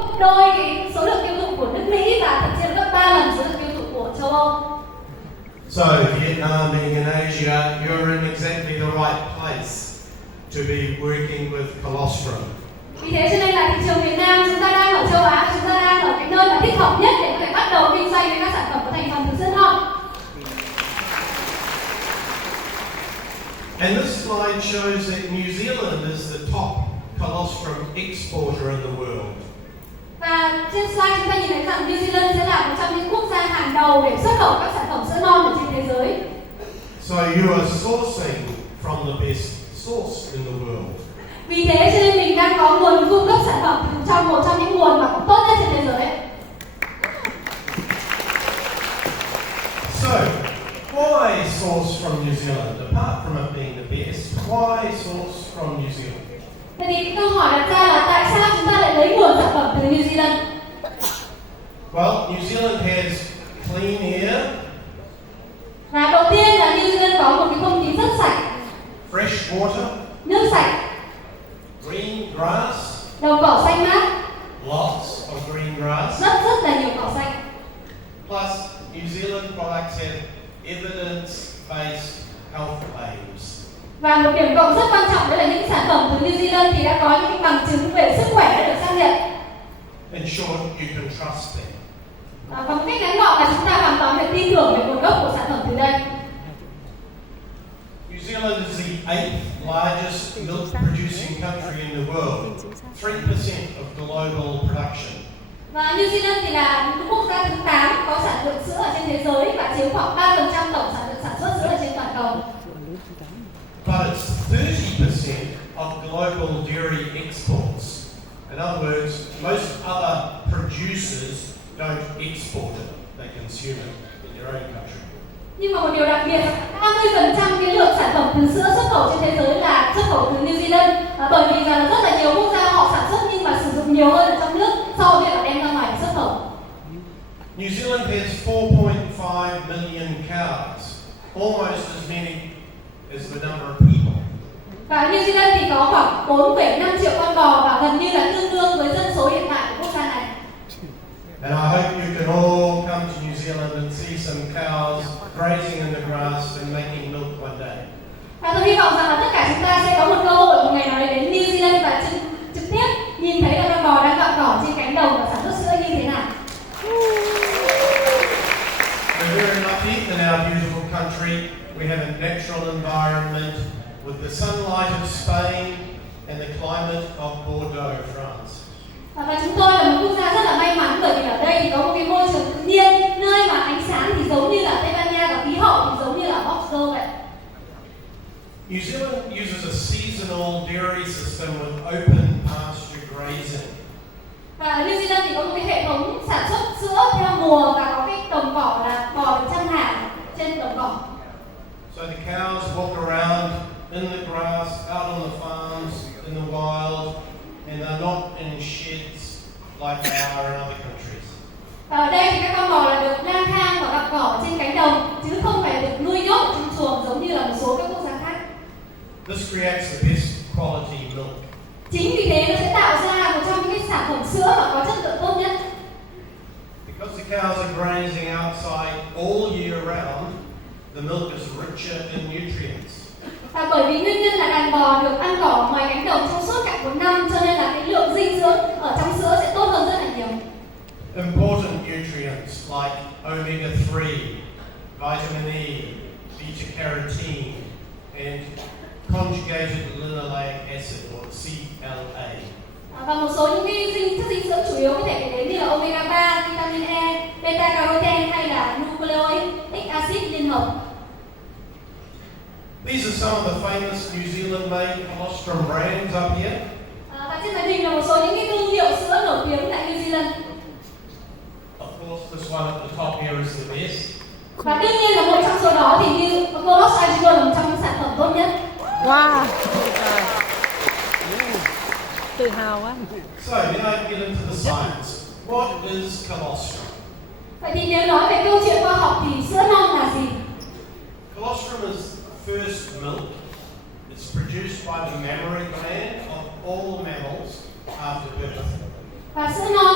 gấp đôi cái số lượng tiêu thụ của nước Mỹ và thậm chí là gấp 3 lần số lượng tiêu thụ của châu Âu. So Vietnam being in Asia, you're in exactly the right place to be working with colostrum. Vì thế cho nên là thị trường Việt Nam chúng ta đang ở châu Á, chúng ta đang ở cái nơi mà thích hợp nhất để có thể bắt đầu kinh doanh với các sản phẩm có thành phần từ sữa non. And this slide shows that New Zealand is the top colostrum exporter in the world. Và trên slide chúng ta nhìn thấy rằng New Zealand sẽ là một trong những quốc gia hàng đầu để xuất khẩu các sản phẩm sữa non ở trên thế giới. So you are sourcing from the best source in the world. Vì thế cho nên mình đang có nguồn cung cấp sản phẩm từ trong một trong những nguồn mà cũng tốt nhất trên thế giới. So, why source from New Zealand? Apart from it being the best, why source from New Zealand? Vậy thì cái câu hỏi đặt ra là tại sao chúng ta lại lấy nguồn sản phẩm từ New Zealand? Well, New Zealand has clean air, Và đầu tiên là New Zealand có một cái không khí rất sạch, fresh water, nước sạch, green grass, đồng cỏ xanh mát, lots of green grass. rất là nhiều cỏ xanh. Plus, New Zealand products have evidence-based health claims. Và một điểm cộng rất quan trọng đó là những sản phẩm từ New Zealand thì đã có những cái bằng chứng về sức khỏe đã được xác nhận. In short, you can trust them. Và một cách ngắn gọn là chúng ta hoàn toàn phải tin tưởng về nguồn gốc của sản phẩm từ đây. New Zealand is the 8th largest milk producing country in the world, 3% of global production. Và New Zealand thì là quốc gia thứ 8 có sản lượng sữa ở trên thế giới và chiếm khoảng 3% tổng sản lượng sản xuất sữa ở trên toàn cầu. But it's 30% of global dairy exports. In other words, most other producers don't export it, they consume it in their own country. Nhưng mà một điều đặc biệt là 30% cái lượng sản phẩm từ sữa xuất khẩu trên thế giới là xuất khẩu từ New Zealand. Bởi vì là rất là nhiều quốc gia họ sản xuất nhưng mà sử dụng nhiều hơn ở trong nước so với việc là đem ra ngoài xuất khẩu. New Zealand has 4.5 million cows, almost as many as the number of people. Và New Zealand thì có khoảng 4,5 triệu con bò và gần như là tương đương với dân số hiện tại của quốc gia này. And I hope you can all come to New Zealand and see some cows grazing in the grass and making milk one day. Và tôi hy vọng rằng là tất cả chúng ta sẽ có một cơ hội một ngày nào đấy đến New Zealand và trực tiếp nhìn thấy là con bò đang gặm cỏ trên cánh đồng và sản xuất sữa như thế nào. We're very lucky in our beautiful country. We have a natural environment with the sunlight of Spain and the climate of Bordeaux, France. Và chúng tôi là một quốc gia rất là may mắn bởi vì ở đây thì có một cái môi trường tự nhiên, nơi mà ánh sáng thì giống như là Tây Ban Nha và khí hậu thì giống như là Bordeaux vậy. New Zealand uses a seasonal dairy system with open pasture grazing. Và ở New Zealand thì có một cái hệ thống sản xuất sữa theo mùa và có cái đồng cỏ là bò được chăn thả trên đồng cỏ. So the cows walk around in the grass, out on the farms, in the wild, and they're not in sheds like they are in other countries. Và ở đây thì các con bò là được lang thang và gặm cỏ trên cánh đồng chứ không phải được nuôi nhốt ở trong chuồng giống như là một số các quốc gia khác. This creates the best quality milk. Chính vì thế nó sẽ tạo ra một trong những cái sản phẩm sữa mà có chất lượng tốt nhất. Because the cows are grazing outside all year round, the milk is richer in nutrients. Và bởi vì nguyên nhân là đàn bò được ăn cỏ ngoài cánh đồng trong suốt cả một năm cho nên là cái lượng dinh dưỡng ở trong sữa sẽ tốt hơn rất là nhiều. Important nutrients like omega-3, vitamin E, beta-carotene, and conjugated linoleic acid or CLA. Và một số những cái chất dinh dưỡng chủ yếu có thể kể đến như là omega 3, vitamin E, beta-carotene hay là nucleic acid liên hợp. These are some of the famous New Zealand-made colostrum brands up here. Và trên màn hình là một số những cái thương hiệu sữa nổi tiếng tại New Zealand. Of course, this one at the top here is the best. Và đương nhiên là một trong số đó thì như colostrum là một trong những sản phẩm tốt nhất. Wow, tự hào quá. So, now I get into the science. What is colostrum? Vậy thì nếu nói về câu chuyện khoa học thì sữa non là gì? Colostrum is first milk. It's produced by the mammary gland of all mammals after birth. Và sữa non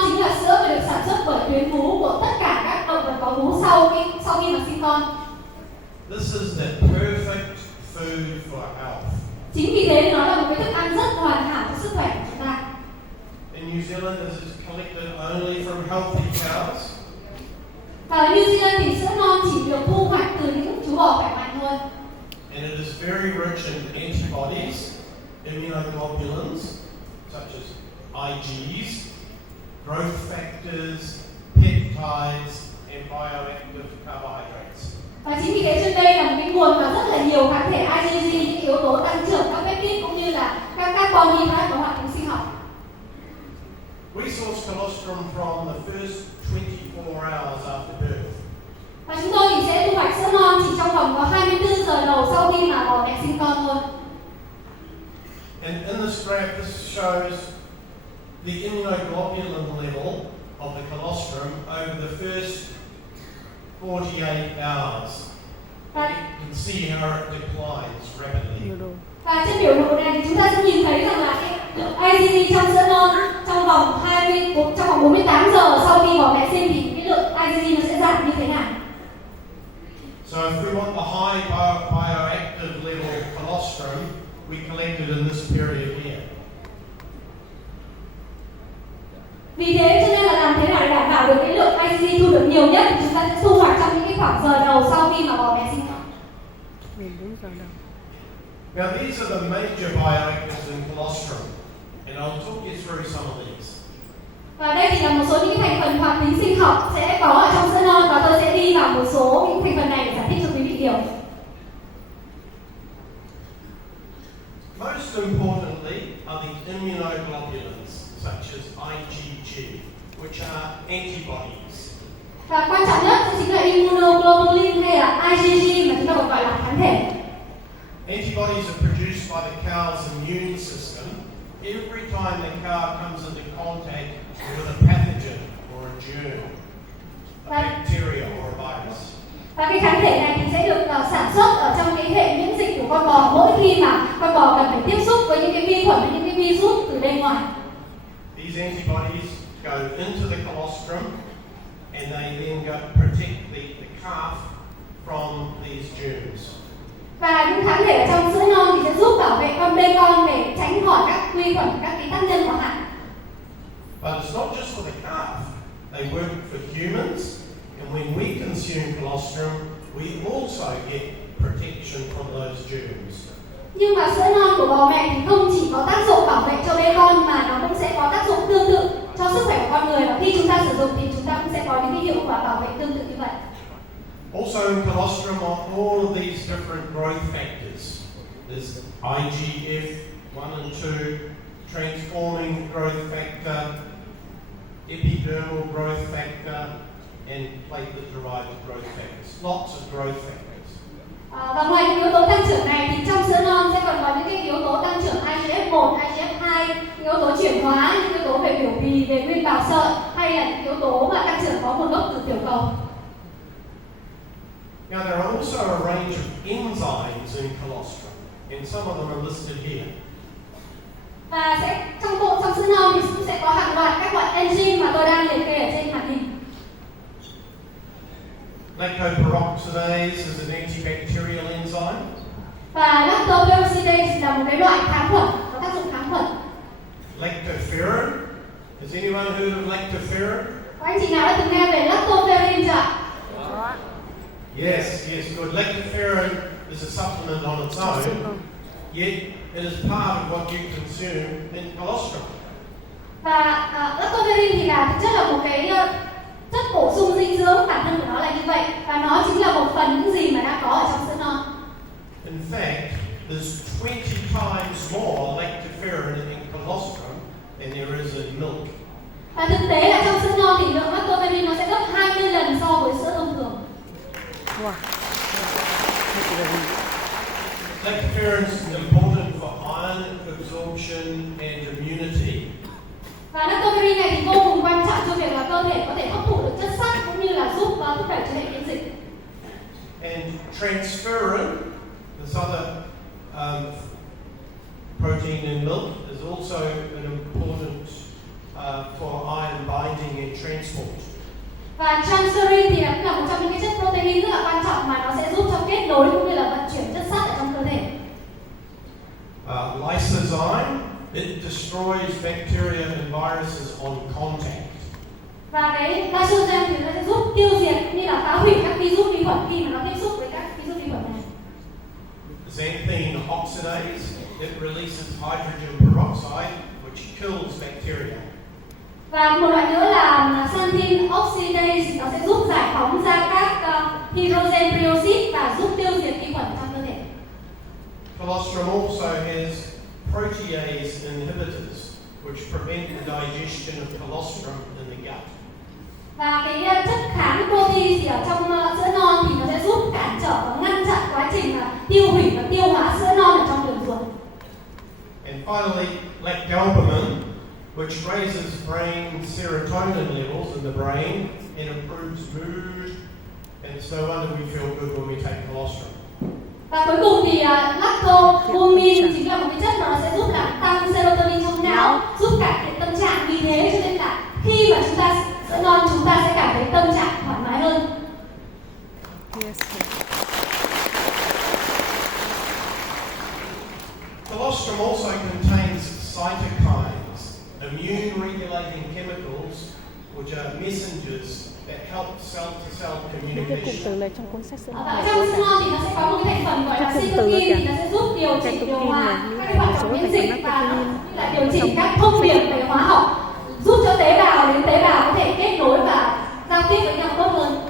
tuyến vú của tất cả các động vật có vú sau khi mà sinh con. This is the perfect food for health. Chính vì thế nó là một cái thức ăn rất hoàn hảo cho sức khỏe của chúng ta. In New Zealand, this is collected only from healthy cows. Và ở New Zealand thì sữa non chỉ được thu hoạch từ những chú bò khỏe mạnh thôi. And it is very rich in antibodies, immunoglobulins, such as Igs, growth factors, peptides, and bioactive carbohydrates. Và chính vì thế trên đây là một cái nguồn mà rất là nhiều kháng thể IgG, những yếu tố tăng trưởng các peptide cũng như là các carbon hydrate có hoạt tính sinh học. We source colostrum from the first 24 hours after birth. Và chúng tôi thì sẽ thu hoạch sữa non chỉ trong vòng có 24 giờ đầu sau khi mà bò mẹ sinh con thôi. And in this graph, this shows the immunoglobulin level of the colostrum over the first 48 hours. You can see how it declines rapidly. Và trên biểu đồ này thì chúng ta sẽ nhìn thấy rằng là cái lượng IgG trong sữa non trong vòng 48 giờ sau khi bò mẹ sinh thì cái lượng IgG nó sẽ giảm như thế nào. So if we want the high bioactive level colostrum, we collect it in this period here. Vì thế cho nên là làm thế nào để đảm bảo được cái lượng IgG thu được nhiều nhất thì chúng ta sẽ thu hoạch trong những cái khoảng giờ đầu sau khi mà bò mẹ sinh con. Now these are the major bioactives in colostrum, and I'll talk you through some of these. Và đây thì là một số những thành phần hoạt tính sinh học sẽ có ở trong sữa non và tôi sẽ đi vào một số những thành phần này để giải thích cho quý vị hiểu. Most importantly are the immunoglobulins, such as IgG, which are antibodies. Và quan trọng nhất chính là immunoglobulin hay là IgG mà chúng ta còn gọi là kháng thể. Antibodies are produced by the cow's immune system every time the cow comes into contact with a pathogen or a germ, a bacteria or a virus. Và cái kháng thể này thì sẽ được sản xuất ở trong cái hệ miễn dịch của con bò mỗi khi mà con bò cần phải tiếp xúc với những cái vi khuẩn, những cái virus từ bên ngoài. These antibodies go into the colostrum and they then go protect the calf from these germs. Và những kháng thể ở trong sữa non thì sẽ giúp bảo vệ con bê con để tránh khỏi các vi khuẩn, các cái tác nhân có hại. But it's not just for the calf. They work for humans, and when we consume colostrum, we also get protection from those germs. Nhưng mà sữa non của bò mẹ thì không chỉ có tác dụng bảo vệ cho bê con mà nó cũng sẽ có tác dụng tương tự cho sức khỏe của con người, và khi chúng ta sử dụng thì chúng ta cũng sẽ có những cái hiệu quả bảo vệ tương tự như vậy. Also in colostrum are all of these different growth factors. There's IGF-1 and 2, transforming growth factor, epidermal growth factor, and platelet-derived growth factors. Lots of growth factors. Và ngoài những yếu tố tăng trưởng này thì trong sữa non sẽ còn có những cái yếu tố tăng trưởng IGF-1, IGF-2, yếu tố chuyển hóa, những yếu tố về biểu bì, về nguyên bào sợi hay là những yếu tố mà tăng trưởng có nguồn gốc từ tiểu cầu. Now there are also a range of enzymes in colostrum, and some of them are listed here. Và trong sữa non thì cũng sẽ có hàng loạt các loại enzyme mà tôi đang liệt kê ở trên màn hình. Lactoperoxidase is an antibacterial enzyme. Và lactoperoxidase là một cái loại kháng khuẩn, có tác dụng kháng khuẩn. Lactoferrin. Has anyone heard of lactoferrin? Có anh chị nào đã từng nghe về lactoferrin chưa ạ? Yes, good. Lactoferrin is a supplement on its own, yet it is part of what you consume in colostrum. Và lactoferrin thì là thực chất là một cái chất bổ sung dinh dưỡng, bản thân của nó là như vậy, và nó chính là một phần những gì mà đã có ở trong sữa non. In fact, there's 20 times more lactoferrin in colostrum than there is in milk. Và thực tế là trong sữa non thì lượng lactoferrin nó sẽ gấp 20 lần so với sữa thông thường. Wow. Lactoferrin is important for iron absorption and immunity. Và lactoferrin này thì vô cùng quan trọng cho việc là cơ thể có thể hấp thụ được chất sắt cũng như là giúp thúc đẩy cho hệ miễn dịch. And transferrin, this other protein in milk, is also an important for iron binding and transport. Và transferrin thì cũng là một trong những cái chất protein rất là quan trọng mà nó sẽ giúp cho kết nối cũng như là vận chuyển chất sắt ở trong cơ thể. Lysozyme, it destroys bacteria and viruses on contact. Và cái lysozyme thì nó sẽ giúp tiêu diệt như là phá hủy các virus vi khuẩn khi mà nó tiếp xúc với các virus vi khuẩn này. Xanthine oxidase, it releases hydrogen peroxide, which kills bacteria. Và một loại nữa là xanthine oxidase, nó sẽ giúp giải phóng ra các hydrogen peroxide và giúp tiêu diệt vi khuẩn trong cơ thể. Colostrum also has protease inhibitors, which prevent the digestion of colostrum in the gut. Và cái chất kháng protein thì ở trong sữa non thì nó sẽ giúp cản trở và ngăn chặn quá trình tiêu hủy và tiêu hóa sữa non ở trong đường ruột. And finally, lactalbumin, which raises brain serotonin levels in the brain and improves mood, and so on we feel good when we take colostrum. Và cuối cùng thì lactalbumin chính là một cái chất mà nó sẽ giúp làm tăng serotonin trong não, giúp cải thiện tâm trạng. Vì thế cho nên là khi mà chúng ta sữa non chúng ta sẽ cảm thấy tâm trạng thoải mái hơn. Yes. Colostrum also contains cytokines, immune regulating chemicals, which are messengers that help cell-to-cell Những cái cụm communication. từ này trong cuốn sách rất Và là trong có sữa non thì nó sẽ có một cái thành phần gọi là Các cụm từ cytokine kìa. thì nó sẽ giúp điều chỉnh điều hòa các cái hoạt động miễn dịch và protein. như là điều chỉnh các thông điệp về hóa học, giúp cho tế bào đến tế bào có thể kết nối và giao tiếp với nhau tốt hơn.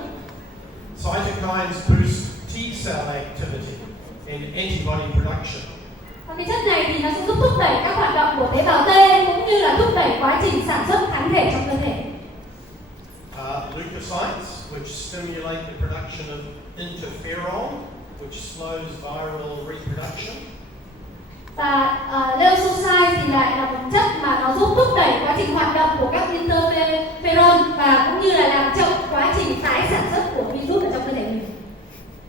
Cytokines boost T-cell activity and antibody production. Và cái chất này thì nó sẽ giúp thúc đẩy các hoạt động của tế bào T cũng như là thúc đẩy quá trình sản xuất kháng thể trong cơ thể. Leukocytes, which stimulate the production of interferon, which slows viral reproduction. Và leukocyte thì lại là một chất mà nó giúp thúc đẩy quá trình hoạt động của các interferon và cũng như là làm chậm quá trình tái sản xuất của virus ở trong cơ thể mình.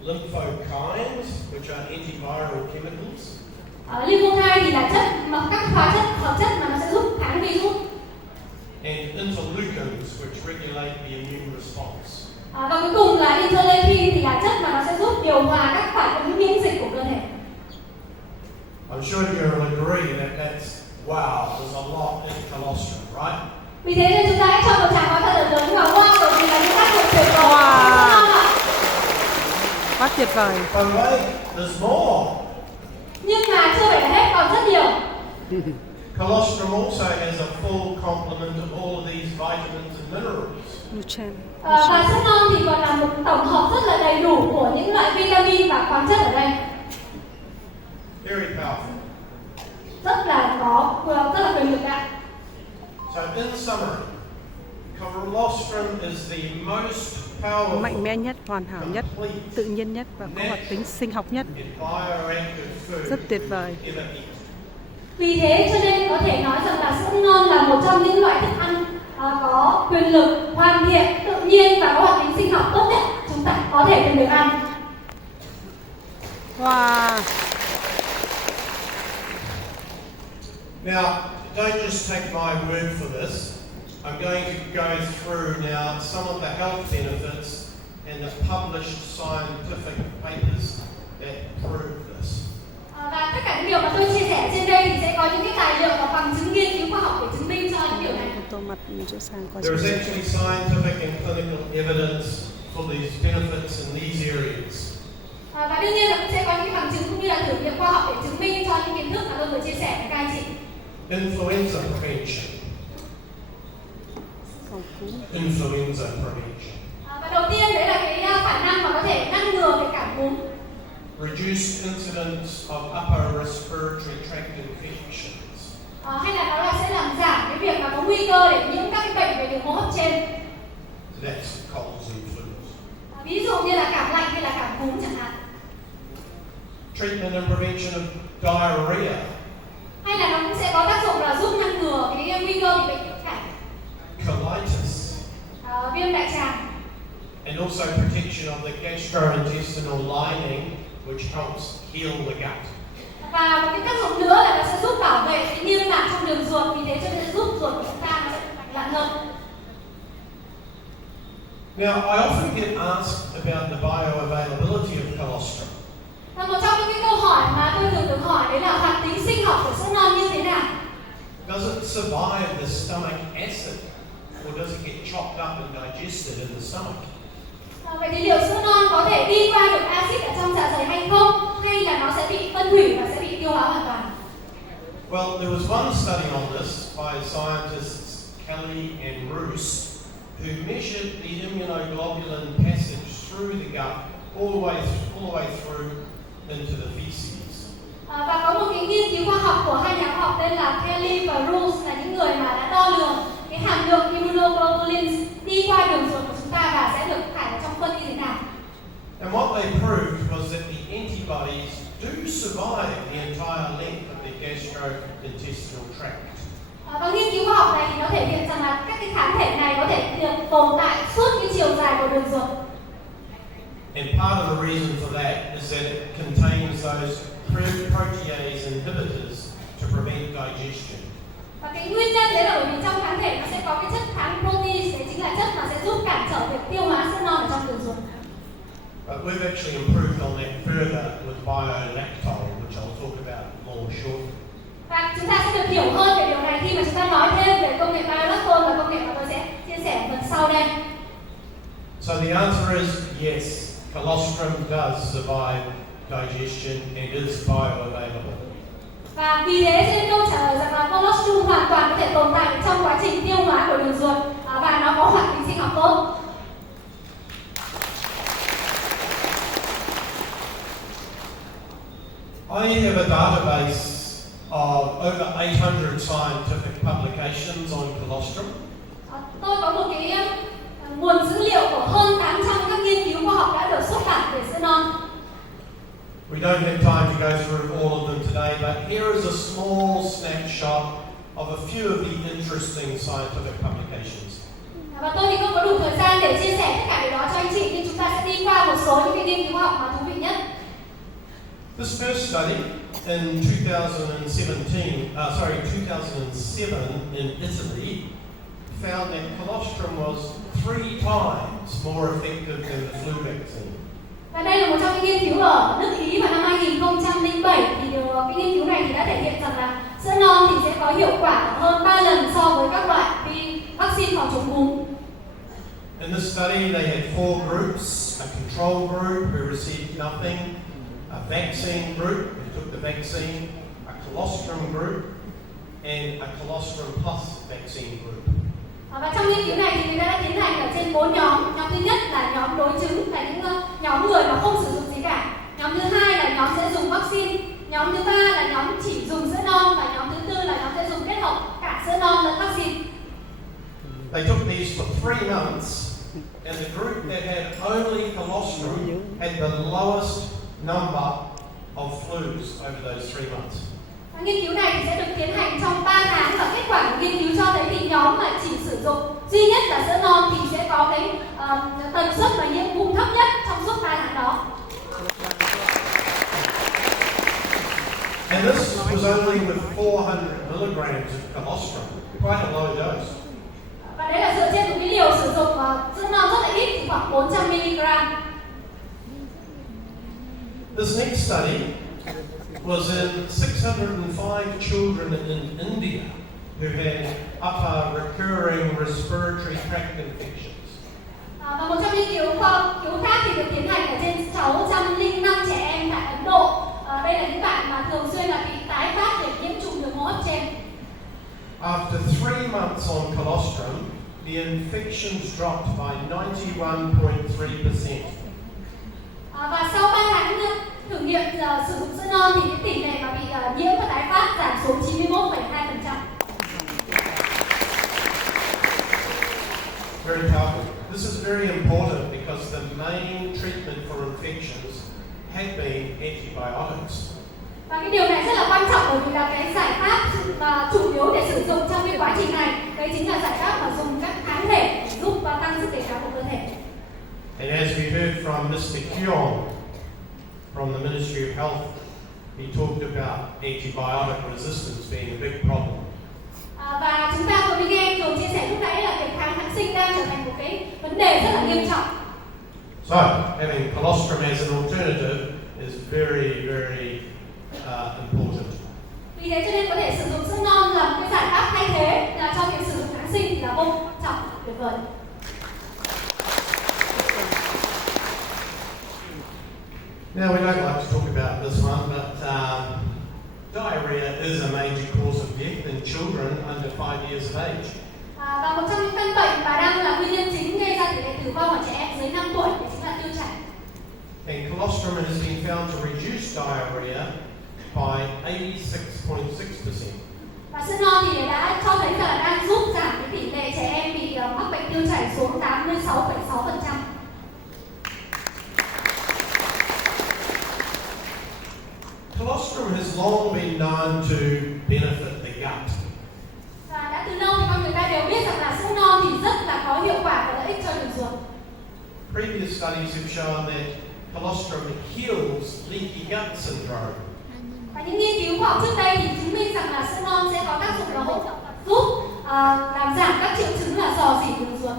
Lymphokines, which are antiviral chemicals. Lymphocyte thì là chất mà các hóa chất hợp chất mà nó sẽ giúp kháng virus. And interleukins, which regulate the immune response. Và cuối cùng là interleukin thì là chất mà nó sẽ giúp điều hòa các phản ứng miễn dịch của cơ thể. I'm sure you'll agree that that's wow, there's a lot in colostrum, right? Vì thế nên chúng ta hãy cho một tràng pháo thật là lớn vào wow bởi vì là những tác dụng tuyệt vời. Wow. Quá tuyệt vời. But wait, there's more. Nhưng mà chưa phải là hết, còn rất nhiều. Colostrum also has a full complement of all of these vitamins and minerals. Nutrient. Và sữa non thì còn là một tổng hợp rất là đầy đủ của những loại vitamin và khoáng chất ở đây. Very powerful. Rất là quyền lực ạ. So in summary, colostrum is the most powerful, Mạnh mẽ nhất, hoàn hảo nhất, tự nhiên nhất và có hoạt tính sinh học nhất. and bioactive food Rất tuyệt vời. ever eat. Vì thế cho nên có thể nói rằng là sữa non là một trong những loại thức ăn có quyền lực, hoàn thiện, tự nhiên và có hoạt tính sinh học tốt nhất chúng ta có thể được ăn. Wow. Now, don't just take my word for this. I'm going to go through now some of the health benefits and the published scientific papers that prove this. Và tất cả những điều mà tôi chia sẻ trên đây thì sẽ có những cái tài liệu và bằng chứng nghiên cứu khoa học để chứng minh cho những điều này. Tô mặt chỗ sang qua There is actually scientific and clinical evidence for these benefits in these areas. Và đương nhiên là cũng sẽ có những bằng chứng cũng như là thử nghiệm khoa học để chứng minh cho những kiến thức mà tôi vừa chia sẻ với các anh chị. Influenza prevention. Influenza prevention. Và đầu tiên đấy là cái khả năng mà có thể ngăn ngừa cái cảm cúm. Reduce incidence of upper respiratory tract infections. Hay là nó sẽ làm giảm cái việc mà có nguy cơ để nhiễm các cái bệnh về đường hô hấp trên. That's colds and flus. Ví dụ như là cảm lạnh hay là cảm cúm chẳng hạn. Treatment and prevention of diarrhea. Hay là nó cũng sẽ có tác dụng là giúp ngăn ngừa cái nguy cơ bị bệnh nhiễm khuẩn. Colitis. Viêm đại tràng. And also protection of the gastrointestinal lining, which helps heal the gut. Và một cái tác dụng nữa là nó sẽ giúp bảo vệ cái niêm mạc trong đường ruột, vì thế cho nên giúp ruột của chúng ta nó sẽ lành lặn hơn. Now, I often get asked about the bioavailability of colostrum. Và một trong những cái câu hỏi mà tôi thường được hỏi đấy là hoạt tính sinh học của sữa non như thế nào? Does it survive the stomach acid, or does it get chopped up and digested in the stomach? Vậy thì liệu sữa non có thể đi qua được axit ở trong dạ dày hay không? Hay là nó sẽ bị phân hủy và sẽ bị tiêu hóa hoàn toàn? Well, there was one study on this by scientists Kelly and Roos, who measured the immunoglobulin passage through the gut all the way through into the feces. Và có một cái nghiên cứu khoa học của hai nhà khoa học tên là Kelly và Roos, là những người mà đã đo lường cái hàm lượng immunoglobulins đi qua đường ruột của chúng ta và sẽ được thải vào trong phân như thế nào. And what they proved was that the antibodies do survive the entire length of the gastrointestinal tract. Và nghiên cứu khoa học này thì nó thể hiện rằng là các cái kháng thể này có thể được tồn tại suốt cái chiều dài của đường ruột. And part of the reason for that is that it contains those protease inhibitors to prevent digestion. Và cái nguyên nhân đấy là bởi vì trong kháng thể nó sẽ có cái chất kháng protease, đấy chính là chất mà sẽ giúp cản trở việc tiêu hóa sữa non ở trong đường ruột. But we've actually improved on that further with biolactol, which I'll talk about more shortly. Và chúng ta sẽ được hiểu hơn về điều này khi mà chúng ta nói thêm về công nghệ biolactol và công nghệ mà tôi sẽ chia sẻ phần sau đây. So the answer is yes, colostrum does survive digestion and is bioavailable. Và vì thế cho nên câu trả lời rằng là colostrum hoàn toàn có thể tồn tại trong quá trình tiêu hóa của đường ruột và nó có hoạt tính sinh học tốt. I have a database of over 800 scientific publications on colostrum. Tôi có một cái nguồn dữ liệu của hơn 800 các nghiên cứu khoa học đã được xuất bản về sữa non. We don't have time to go through all of them today, but here is a small snapshot of a few of the interesting scientific publications. Và tôi thì không có đủ thời gian để chia sẻ tất cả điều đó cho anh chị, nhưng chúng ta sẽ đi qua một số những cái nghiên cứu khoa học mà thú vị nhất. This first study in 2007 in Italy found that colostrum was 3 times more effective than the flu vaccine. Và đây là một trong những nghiên cứu ở nước Ý vào năm 2007 thì cái nghiên cứu này thì đã thể hiện rằng là sữa non thì sẽ có hiệu quả hơn 3 lần so với các loại vaccine phòng chống cúm. In this study, they had 4 groups: a control group who received nothing, a vaccine group who took the vaccine, a colostrum group, and a colostrum plus vaccine group. Và trong nghiên cứu này thì người ta đã tiến hành ở trên 4 nhóm. Nhóm thứ nhất là nhóm đối chứng, là những nhóm người mà không sử dụng gì cả. Nhóm thứ hai là nhóm sẽ dùng vaccine. Nhóm thứ ba là nhóm chỉ dùng sữa non, và nhóm thứ tư là nhóm sẽ dùng kết hợp cả sữa non lẫn vaccine. They took these for 3 months, and the group that had only colostrum had the lowest number of flus over those 3 months. Nghiên cứu này thì sẽ được tiến hành trong 3 tháng và kết quả của nghiên cứu cho thấy thì nhóm mà chỉ sử dụng duy nhất là sữa non thì sẽ có cái tần suất và nhiễm cúm thấp nhất trong suốt 3 tháng đó. And this was only with 400 milligrams of colostrum, quite a low dose. Và đấy là dựa trên một cái liều sử dụng sữa non rất là ít, thì khoảng 400 mg. This next study was in 605 children in India who had upper recurring respiratory tract infections. Và một trong những nghiên cứu khác thì được tiến hành ở trên 605 trẻ em tại Ấn Độ. Đây là những bạn mà thường xuyên là bị tái phát để nhiễm trùng đường hô hấp trên. After 3 months on colostrum, the infections dropped by 91.3%. Và sau 3 tháng thử nghiệm sử dụng sữa non thì cái tỷ lệ mà bị nhiễm và tái phát giảm xuống 91,2%. Very powerful. This is very important because the main treatment for infections had been antibiotics. Và cái điều này rất là quan trọng bởi vì là cái giải pháp mà chủ yếu để sử dụng trong cái quá trình này, đấy chính là giải pháp mà dùng các kháng thể giúp tăng sức đề kháng của cơ thể. And as we heard from Mr. Kyon from the Ministry of Health, he talked about antibiotic resistance being a big problem. Và chúng ta vừa mới nghe Cường chia sẻ lúc nãy là cái kháng sinh đang trở thành một cái vấn đề rất là nghiêm trọng. So, having colostrum as an alternative is very, very important. Vì thế cho nên có thể sử dụng sữa non là một cái giải pháp thay thế là cho việc sử dụng kháng sinh thì là vô cùng quan trọng, tuyệt vời. Now, we don't like to talk about this one, but diarrhea is a major cause of death in children under 5 years of age. Và một trong những căn bệnh mà đang là nguyên nhân chính gây ra tỷ lệ tử vong ở trẻ em dưới 5 tuổi thì chính là tiêu chảy. And colostrum has been found to reduce diarrhea by 86.6%. Và sữa non thì đã cho thấy là đang giúp giảm cái tỷ lệ trẻ em bị mắc bệnh tiêu chảy xuống 86,6%. Colostrum has long been known to benefit the gut. Và đã từ lâu thì con người ta đều biết rằng là sữa non thì rất là có hiệu quả và lợi ích cho đường ruột. Previous studies have shown that colostrum heals leaky gut syndrome. Và những nghiên cứu khoa học trước đây thì chứng minh rằng là sữa non sẽ có tác dụng là hỗ trợ giúp làm giảm các triệu chứng là rò rỉ đường ruột.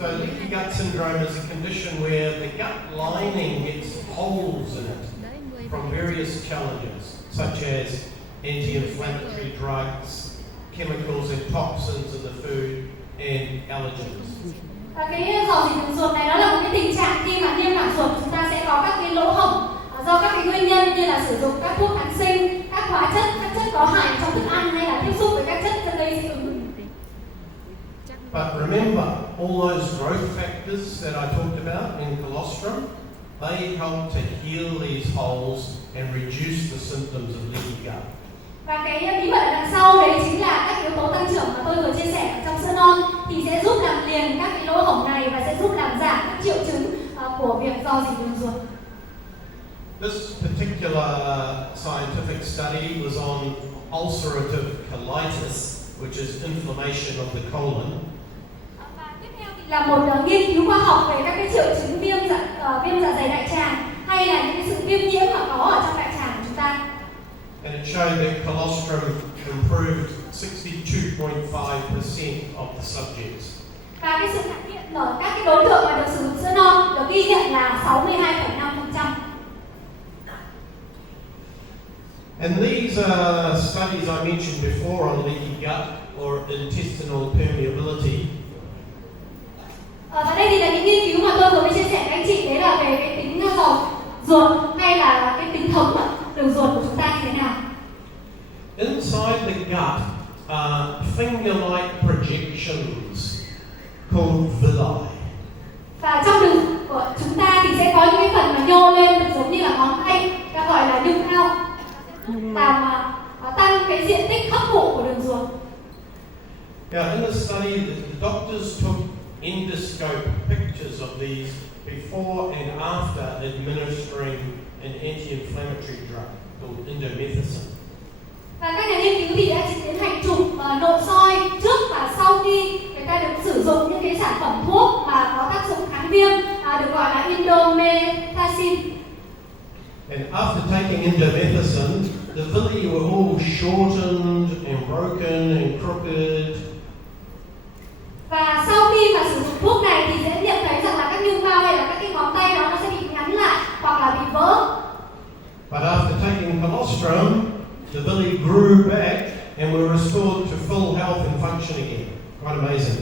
So leaky gut syndrome is a condition where the gut lining gets holes in it from various challenges, such as anti-inflammatory drugs, chemicals and toxins in the food, and allergens. Và cái rò rỉ đường ruột này đó là một cái tình trạng khi mà niêm mạc ruột chúng ta sẽ có các cái lỗ hổng do các cái nguyên nhân như là sử dụng các thuốc kháng sinh, các hóa chất, các chất có hại trong thức ăn hay là tiếp xúc với các chất gây dị ứng. But remember, all those growth factors that I talked about in colostrum, they help to heal these holes and reduce the symptoms of leaky gut. Và cái bí mật ở đằng sau đấy chính là các yếu tố tăng trưởng mà tôi vừa chia sẻ ở trong sữa non thì sẽ giúp làm liền các cái lỗ hổng này và sẽ giúp làm giảm các triệu chứng của việc rò rỉ đường ruột. This particular scientific study was on ulcerative colitis, which is inflammation of the colon. Và tiếp theo thì là một nghiên cứu khoa học về các cái triệu chứng viêm dạ dày đại tràng hay là những cái sự viêm nhiễm mà có ở trong đại tràng của chúng ta. And it showed that colostrum improved 62.5% of the subjects. Và cái sự cải thiện ở các cái đối tượng mà được sử dụng sữa non được ghi nhận là 62,5%. And these studies I mentioned before on leaky gut or intestinal permeability. Và đây thì là những nghiên cứu mà tôi vừa mới chia sẻ với anh chị, đấy là về cái tính ruột hay là cái tính thấm đường ruột của chúng ta như thế nào. Inside the gut are finger-like projections called villi. Và trong đường của chúng ta thì sẽ có những cái phần mà nhô lên giống như là ngón tay, ta gọi là nhung ao, làm tăng cái diện tích hấp thụ của đường ruột. Now, in the study, the doctors took endoscope pictures of these before and after administering an anti-inflammatory drug called indomethacin. Và các nhà nghiên cứu thì đã tiến hành chụp nội soi trước và sau khi người ta được sử dụng những cái sản phẩm thuốc mà có tác dụng kháng viêm được gọi là indomethacin. And after taking indomethacin, the villi were all shortened and broken and crooked. Và sau khi mà sử dụng thuốc này thì sẽ nhận thấy rằng là các nhung bao hay là các cái ngón tay đó nó sẽ bị ngắn lại hoặc là bị vỡ. But after taking colostrum, the villi grew back and were restored to full health and function again. Quite amazing.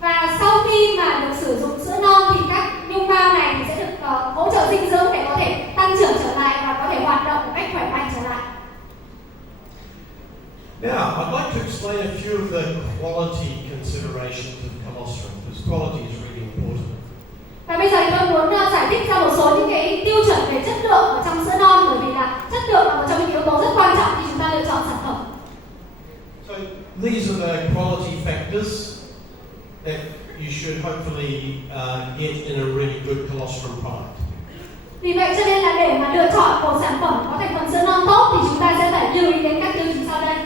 Và sau khi mà được sử dụng sữa non thì các nhung bao này thì sẽ được hỗ trợ dinh dưỡng để có thể tăng trưởng trở lại và có thể hoạt động một cách khỏe mạnh trở lại. Now, I'd like to explain a few of the quality considerations of colostrum, because quality is really important. Và bây giờ tôi muốn giải thích ra một số những cái tiêu chuẩn về chất lượng ở trong sữa non, bởi vì là chất lượng là một trong những yếu tố rất quan trọng khi chúng ta lựa chọn sản phẩm. So these are the quality factors that you should hopefully get in a really good colostrum product. Vì vậy cho nên là để mà lựa chọn một sản phẩm có thành phần sữa non tốt thì chúng ta sẽ phải lưu ý đến các tiêu chí sau đây.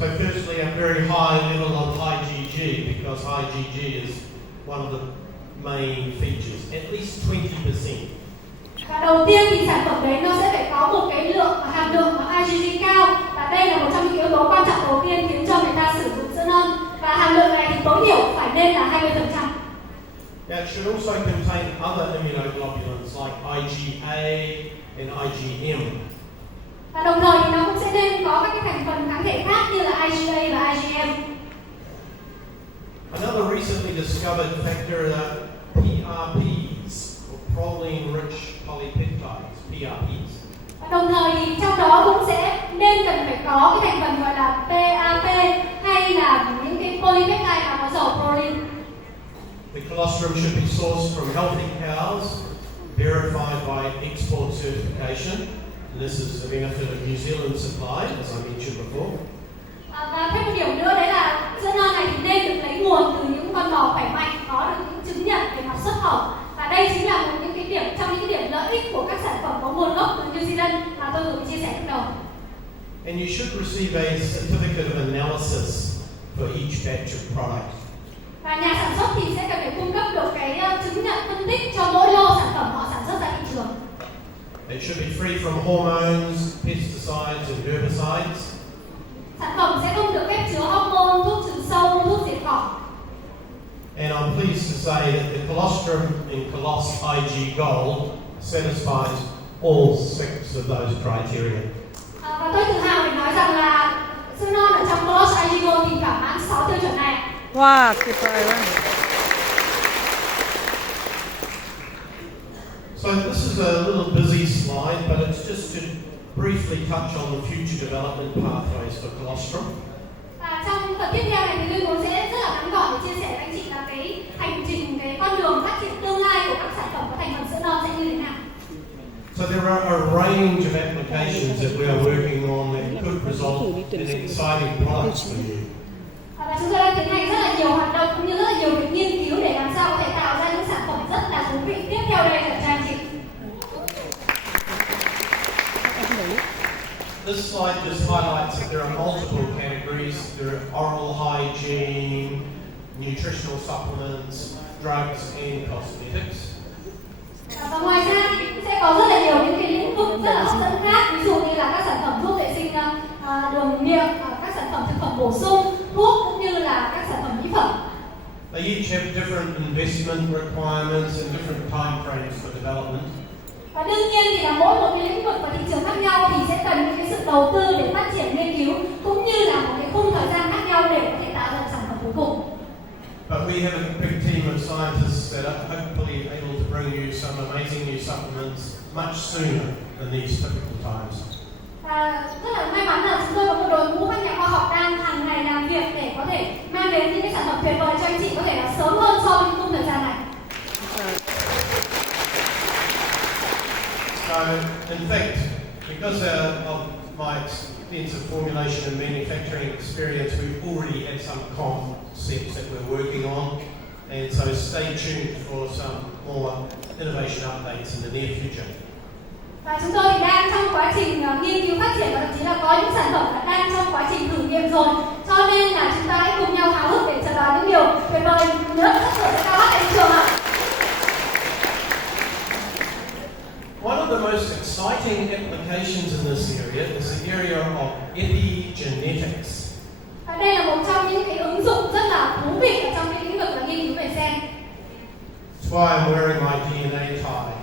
So firstly, a very high level of IgG, because IgG is one of the main features, at least 20%. Và đầu tiên thì sản phẩm đấy nó sẽ phải có một cái hàm lượng IgG cao, và đây là một trong những yếu tố quan trọng đầu tiên khiến cho người ta sử dụng sữa non, và hàm lượng này thì tối thiểu phải nên là 20%. Now, it should also contain other immunoglobulins like IgA and IgM. Và đồng thời thì nó cũng sẽ nên có các cái thành phần kháng thể khác như là IgA và IgM. Another recently discovered factor are PRPs, or proline-rich polypeptides, PRPs. Và đồng thời thì trong đó cũng sẽ nên cần phải có cái thành phần gọi là PAP hay là những cái polypeptide mà có dầu proline. The colostrum should be sourced from healthy cows, verified by export certification. And this is the benefit of New Zealand supply, as I mentioned before. Và thêm một điểm nữa đấy là sữa non này thì nên được lấy nguồn từ những con bò khỏe mạnh có được những chứng nhận về mặt xuất khẩu. Và đây chính là một những cái điểm trong những cái điểm lợi ích của các sản phẩm có nguồn gốc từ New Zealand mà tôi vừa chia sẻ lúc đầu. And you should receive a certificate of analysis for each batch of product. Và nhà sản xuất thì sẽ cần phải cung cấp được cái chứng nhận phân tích cho mỗi lô sản phẩm họ sản xuất ra thị trường. It should be free from hormones, pesticides and herbicides. Sản phẩm sẽ không được phép chứa hormone, thuốc trừ sâu, thuốc diệt cỏ. And I'm pleased to say that the colostrum in Coloss IG Gold satisfies all six of those criteria. Và tôi tự hào để nói rằng là sữa non ở trong Coloss IG Gold thì thỏa mãn 6 tiêu chuẩn này. Wow, tuyệt vời quá. So this is a little busy slide, but it's just to briefly touch on the future development pathways for colostrum. Và trong phần tiếp theo này thì Lương cũng sẽ rất là ngắn gọn để chia sẻ với anh chị là cái hành trình, cái con đường phát triển tương lai của các sản phẩm có thành phần sữa non sẽ như thế nào. So there are a range of applications that we are working on that could result in exciting products for you. Và chúng tôi đang tiến hành rất là nhiều hoạt động cũng như rất là nhiều việc nghiên cứu để làm sao có thể tạo ra những sản phẩm rất là thú vị tiếp theo đây dành cho anh chị. This slide just highlights that there are multiple categories. There are oral hygiene, nutritional supplements, drugs and cosmetics. Và ngoài ra thì cũng sẽ có rất là nhiều những cái lĩnh vực rất là hấp dẫn khác, ví dụ như là các sản phẩm thuốc vệ sinh đường miệng, các sản phẩm thực phẩm bổ sung, thuốc cũng như là các sản phẩm mỹ phẩm. They each have different investment requirements and different time frames for development. Và đương nhiên thì là mỗi một cái lĩnh vực và thị trường khác nhau thì sẽ cần những cái sự đầu tư để phát triển nghiên cứu cũng như là một cái khung thời gian khác nhau để có thể tạo ra sản phẩm cuối cùng. But we have a big team of scientists that are hopefully able to bring you some amazing new supplements much sooner than these typical times. Và rất là may mắn là chúng tôi có một đội ngũ các nhà khoa học đang hàng ngày làm việc để có thể mang đến những cái sản phẩm tuyệt vời cho anh chị có thể là sớm hơn so với khung thời gian này. So, in fact, because of my extensive formulation and manufacturing experience, we've already had some concepts that we're working on, and so stay tuned for some more innovation updates in the near future. Và chúng tôi thì đang trong quá trình nghiên cứu phát triển và thậm chí là có những sản phẩm đã đang trong quá trình thử nghiệm rồi, cho nên là chúng ta hãy cùng nhau háo hức để chờ đón những điều tuyệt vời nữa rất sẽ cao hát ở thị trường ạ. One of the most exciting applications in this area is the area of epigenetics. Và đây là một trong những cái ứng dụng rất là thú vị ở trong cái lĩnh vực là nghiên cứu về gen. That's why I'm wearing my DNA tie.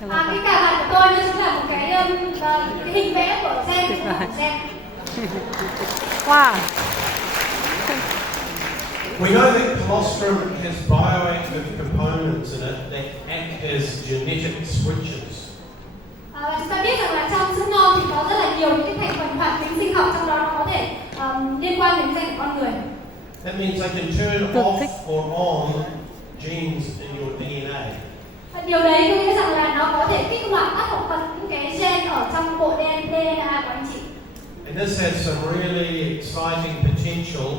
Và cái cà vạt của tôi nó chính là một cái hình vẽ của gen. Wow. We know that colostrum has bioactive components in it that act as genetic switches. Và chúng ta biết rằng là trong sữa non thì có rất là nhiều những cái thành phần hoạt tính sinh học, trong đó nó có thể liên quan đến gen của con người. That means they can turn off or on genes in your DNA. Và điều đấy có nghĩa rằng là nó có thể kích hoạt tắt hoặc bật những cái gen ở trong bộ DNA của anh chị. And this has some really exciting potential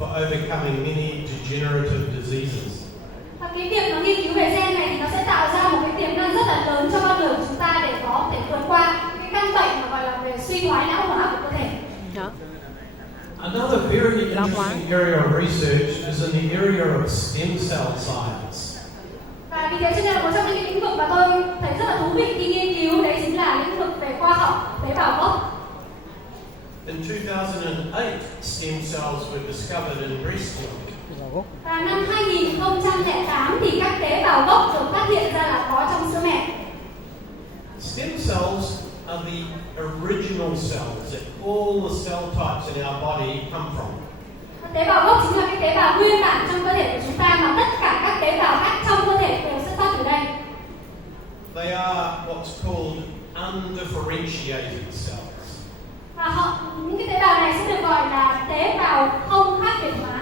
for overcoming many degenerative diseases. Và cái việc nó nghiên cứu về gen này thì nó sẽ tạo ra một cái tiềm năng rất là lớn cho con người của chúng ta để có thể vượt qua cái căn bệnh mà gọi là về suy thoái não hóa của cơ thể. Another very interesting area of research is in the area of stem cell science. Và vì thế cho nên là một trong những lĩnh vực mà tôi thấy rất là thú vị khi nghiên cứu đấy chính là lĩnh vực về khoa học tế bào gốc. In 2008, stem cells were discovered in breast milk. Vào gốc. Và năm 2008 thì các tế bào gốc được phát hiện ra là có trong sữa mẹ. Stem cells are the original cells that all the cell types in our body come from. Tế bào gốc chính là cái tế bào nguyên bản trong cơ thể của chúng ta mà tất cả các tế bào khác trong cơ thể đều xuất phát từ đây. They are what's called undifferentiated cells. Và những cái tế bào này sẽ được gọi là tế bào không khác biệt hóa.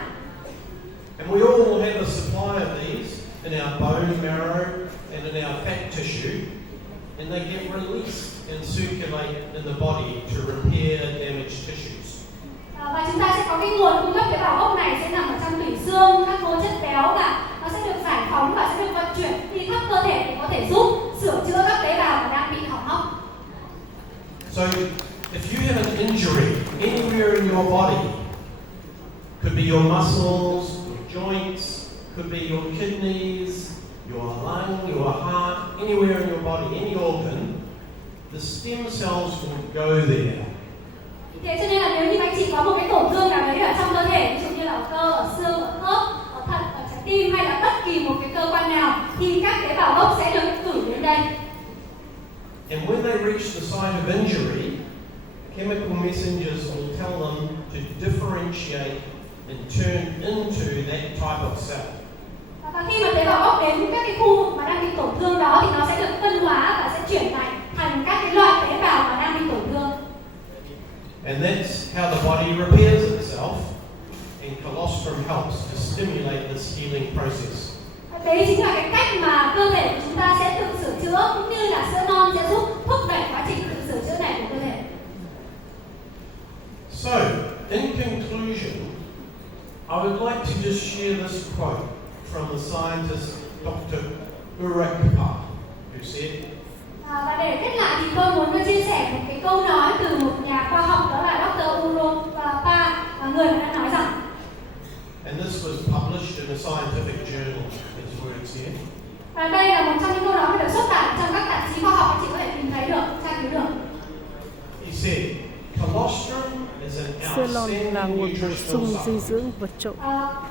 And we all have a supply of these in our bone marrow and in our fat tissue, and they get released and circulate in the body to repair damaged tissues. Và chúng ta sẽ có cái nguồn cung cấp tế bào gốc này sẽ nằm ở trong tủy xương, các mô chất béo, và nó sẽ được giải phóng và sẽ được vận chuyển đi khắp cơ thể để có thể giúp sửa chữa các tế bào mà đang bị hỏng hóc. So, if you have an injury anywhere in your body, could be your muscles, your joints, could be your kidneys, your lung, your heart, anywhere in your body, any organ, the stem cells will go there. Thế cho nên là nếu như anh chị có một cái tổn thương nào đấy ở trong cơ thể, ví dụ như là ở cơ, ở xương, ở khớp, ở thận, ở trái tim hay là bất kỳ một cái cơ quan nào, thì các tế bào gốc sẽ được cử đến đây. And when they reach the site of injury, chemical messengers will tell them to differentiate and turn into that type of cell. Và khi mà tế bào gốc đến các cái khu vực mà đang bị tổn thương đó thì nó sẽ được phân hóa và sẽ chuyển thành các cái loại tế bào mà đang bị tổn thương. And that's how the body repairs itself, and colostrum helps to stimulate this healing process. Đấy chính là cái cách mà cơ thể của chúng ta sẽ tự sửa chữa, cũng như là sữa non sẽ giúp thúc đẩy quá trình tự sửa chữa này của cơ thể. So, in conclusion, I would like to just share this quote from the scientist Dr. Lehrker, who said, Và để kết lại thì tôi muốn chia sẻ một cái câu nói từ một nhà khoa học, đó là Dr. Lehrker, người đã nói rằng, and this was published in a scientific journal, his words here. và đây là một trong những câu nói mà được xuất bản trong các tạp chí khoa học, anh chị có thể tìm thấy được, tra cứu được. He said, colostrum is an Sữa non là outstanding nguồn bổ sung nutritional dinh supplement. dưỡng vượt trội,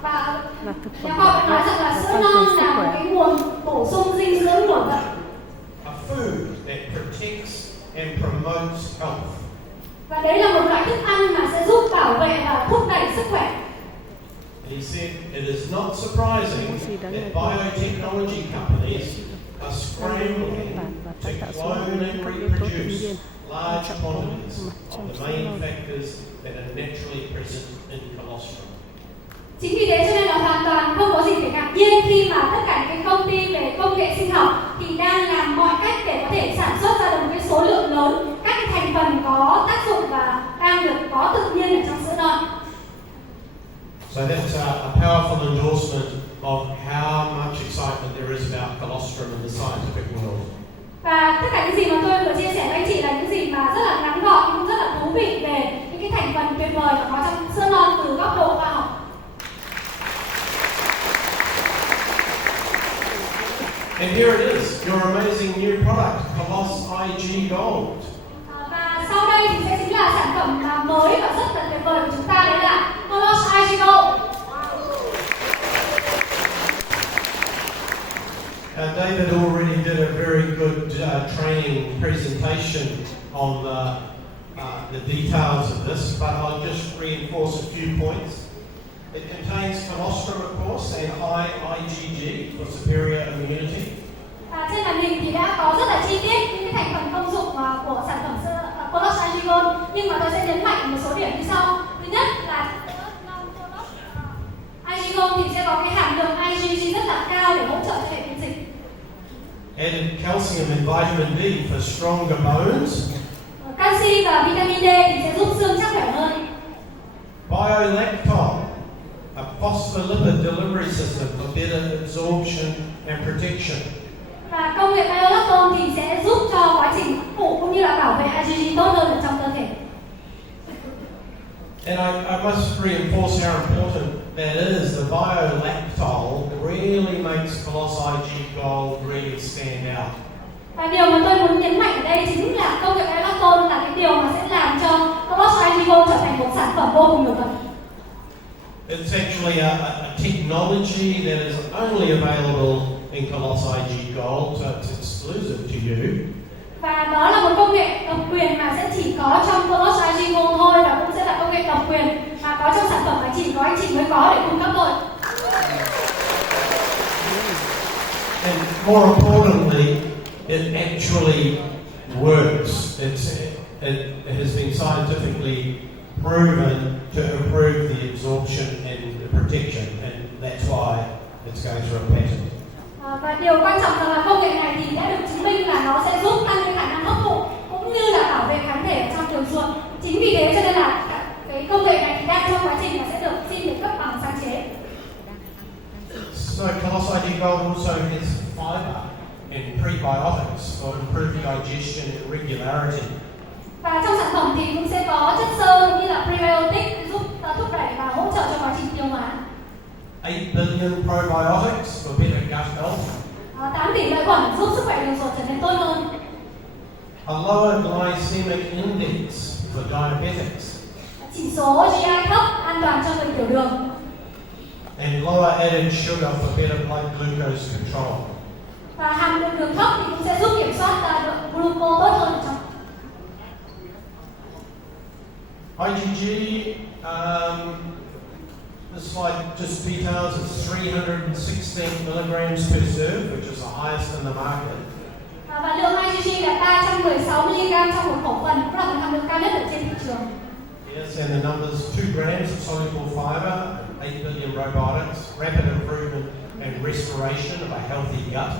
Và là thực nhà phẩm khoa học bổ đã nói rằng là sữa non là một cái nguồn bổ sung dinh dưỡng nổi bật, A food that protects and promotes health. và đấy là một loại thức ăn mà sẽ giúp bảo vệ và thúc đẩy sức khỏe. He said, it is not surprising that biotechnology companies are scrambling to clone and reproduce large quantities of the main factors that are naturally present in colostrum. Chính vì thế cho nên là hoàn toàn không có gì phải ngạc nhiên khi mà tất cả những cái công ty về công nghệ sinh học thì đang làm mọi cách để có thể sản xuất ra được một cái số lượng lớn các cái thành phần có tác dụng và đang được có tự nhiên ở trong sữa non. So that's a powerful endorsement of how much excitement there is about colostrum in the scientific world. Và tất cả những gì mà tôi vừa chia sẻ với anh chị là những gì mà rất là ngắn gọn nhưng cũng rất là thú vị về những cái thành phần tuyệt vời mà có trong sữa non từ góc độ khoa học. And here it is, your amazing new product, Coloss IG Gold. Và sau đây thì sẽ chính là sản phẩm mới và rất là tuyệt vời của chúng ta, đấy là Coloss IG Gold. David already did a very good training presentation on the details of this, but I'll just reinforce a few points. It contains colostrum, of course, and high IgG for superior immunity. Trên màn hình thì đã có rất là chi tiết những cái thành phần công dụng của sản phẩm Coloss IG Gold, nhưng mà tôi sẽ nhấn mạnh một số điểm như sau. Thứ nhất là IG Gold thì sẽ có cái hàm lượng IgG rất là cao để hỗ trợ cho hệ miễn dịch. Added calcium and vitamin D for stronger bones. Canxi và vitamin D thì sẽ giúp xương chắc khỏe hơn. Biolactone, a phospholipid delivery system for better absorption and protection. Và công nghệ biolactone thì sẽ giúp cho quá trình hấp thụ cũng như là bảo vệ IgG tốt hơn ở trong cơ thể. And I must reinforce how important that is. The biolactol really makes Coloss IG Gold really stand out. Và điều mà tôi muốn nhấn mạnh ở đây chính là công nghệ biolactone là cái điều mà sẽ làm cho Coloss IG Gold trở thành một sản phẩm vô cùng nổi bật. It's actually a technology that is only available in Colossi G Gold, so it's exclusive to you. Và đó là một công nghệ độc quyền mà sẽ chỉ có trong Colossi Gold thôi, và cũng sẽ là công nghệ độc quyền mà có trong sản phẩm mà chỉ có anh chị mới có để cung cấp thôi. And more importantly, it actually works. It has been scientifically proven to improve the absorption and the protection, and that's why it's going through a patent. Và điều quan trọng rằng là công nghệ này thì đã được chứng minh là nó sẽ giúp tăng cái khả năng hấp thụ cũng như là bảo vệ kháng thể ở trong đường ruột. Chính vì thế cho nên là cái công nghệ này thì đang trong quá trình mà sẽ được xin được cấp bằng sáng chế. So Colossi D Gold also has fiber and prebiotics for improved digestion and regularity. Và trong sản phẩm thì cũng sẽ có chất xơ cũng như là prebiotic giúp thúc đẩy và hỗ trợ cho quá trình tiêu hóa. 8 billion probiotics for better gut health. 8 tỷ lợi khuẩn giúp sức khỏe đường ruột trở nên tốt hơn. A lower glycemic index for diabetics. Chỉ số GI thấp an toàn cho người tiểu đường. And lower added sugar for better blood glucose control. Và hàm lượng đường thấp thì cũng sẽ giúp kiểm soát lượng glucose tốt hơn trong. IgG, this slide just details it's 316 milligrams per serve, which is the highest in the market. Và lượng IgG là 316 mg trong một khẩu phần, cũng là một hàm lượng cao nhất ở trên thị trường. Yes, and the numbers 2 grams of soluble fiber, 8 billion probiotics, rapid improvement and restoration of a healthy gut.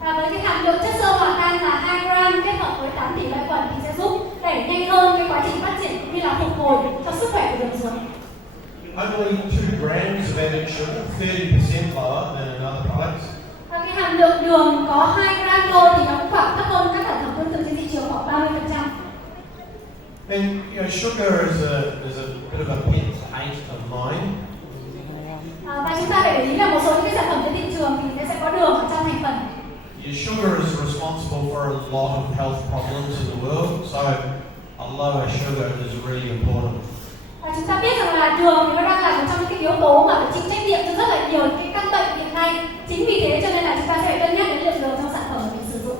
Và với cái hàm lượng chất xơ hòa tan là 2 gram kết hợp với 8 tỷ lợi khuẩn thì sẽ giúp đẩy nhanh hơn cái quá trình phát triển cũng như là phục hồi cho sức khỏe của đường ruột. Only 2 grams of added sugar, 30% lower than in other products. Và cái hàm lượng đường có 2 gram thôi thì nó cũng khoảng thấp hơn các sản phẩm tương tự trên thị trường khoảng 30%. And you know, sugar is a bit of a pet hate of mine. Và chúng ta phải để ý là một số những cái sản phẩm trên thị trường thì sẽ có đường ở trong thành phần. Yeah, sugar is responsible for a lot of health problems in the world, so a lower sugar is really important. Và chúng ta biết rằng là đường thì nó đang là một trong những cái yếu tố mà phải chịu trách nhiệm cho rất là nhiều những cái căn bệnh hiện nay. Chính vì thế cho nên là chúng ta sẽ phải cân nhắc đến lượng đường trong sản phẩm mà mình sử dụng.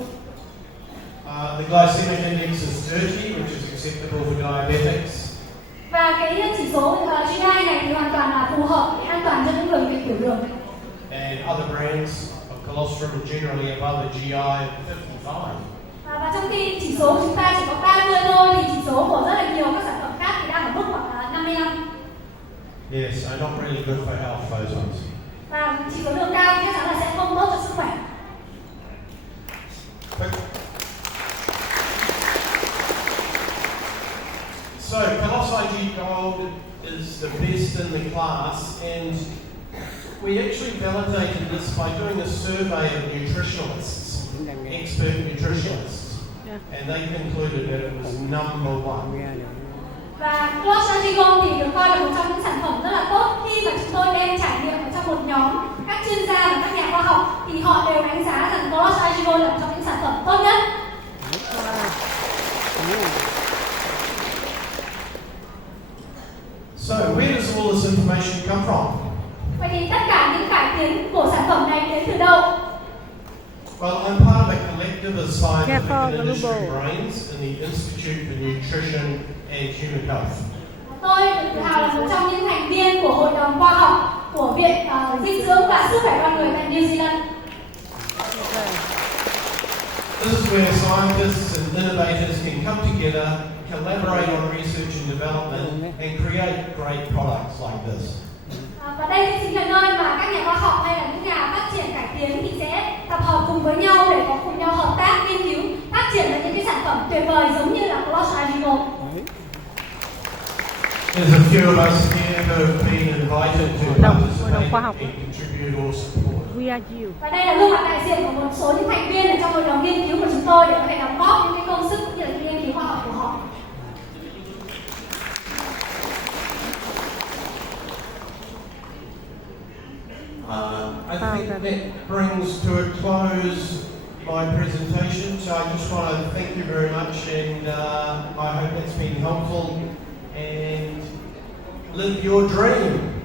The glycemic index is 30, which is acceptable for diabetics. Và cái chỉ số GI này thì hoàn toàn là phù hợp, an toàn cho những người bị tiểu đường. And other brands of colostrum are generally above a GI of 55. Và trong khi chỉ số của chúng ta chỉ có 30 thôi thì chỉ số của rất là nhiều các sản phẩm khác thì đang ở mức khoảng 55. Yes, so not really good for health, those ones. Và chỉ có đường cao chắc chắn là sẽ không tốt cho sức khỏe. So Colossi G Gold is the best in the class, and we actually validated this by doing a survey of nutritionalists, expert nutritionalists, and they concluded that it was number one. Và Colossi Gold thì được coi là một trong những sản phẩm rất là tốt. Khi mà chúng tôi đem trải nghiệm ở trong một nhóm các chuyên gia và các nhà khoa học thì họ đều đánh giá rằng Colossi Gold là một trong những sản phẩm tốt nhất. So where does all this information come from? Vậy thì tất cả những cải tiến của sản phẩm này đến từ đâu? Well, I'm part of a collective of scientific Careful, and industry Lubo. brains in the Institute for Nutrition and Human Health. Tôi được tự hào là một trong những thành viên của hội đồng khoa học của Viện Dinh dưỡng và Sức khỏe con người tại New Zealand. This is where scientists and innovators can come together, collaborate on research and development, and create great products like this. Và đây chính là nơi mà các nhà khoa học hay là những nhà phát triển cải tiến thì sẽ tập hợp cùng với nhau để có cùng nhau hợp tác nghiên cứu phát triển ra những cái sản phẩm tuyệt vời giống như là Colossi Gold. There's a few of us here who have been invited to participate and contribute or support. Và đây là gương mặt đại diện của một số những thành viên ở trong hội đồng nghiên cứu của chúng tôi để có thể đóng góp những cái công sức cũng như là nghiên cứu khoa học của họ. I think that brings to a close my presentation, so I just want to thank you very much, and I hope that's been helpful, and live your dream.